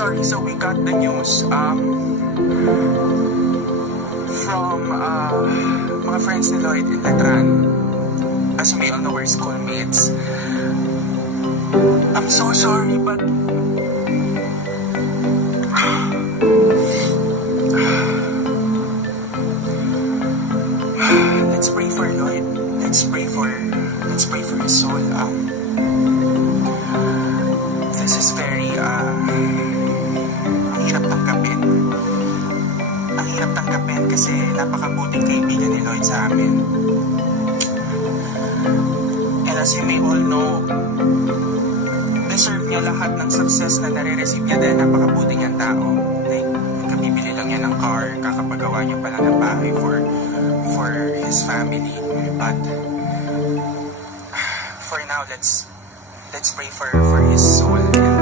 sorry. So we got the news from mga friends ni Lloyd in Letran. As you may all know, we're schoolmates. I'm so sorry, but let's pray for Lloyd. Let's pray for his soul. This is very ang hirap tanggapin. Ang hirap tanggapin kasi napakabuting kaibigan ni Lloyd sa amin. And as you may all know, deserve niya lahat ng success na nare-receive niya dahil napakabuti niyang tao. Like, kabibili lang niya ng car, kakapagawa niya pa lang ng bahay for his family. But for now, let's pray for his soul. And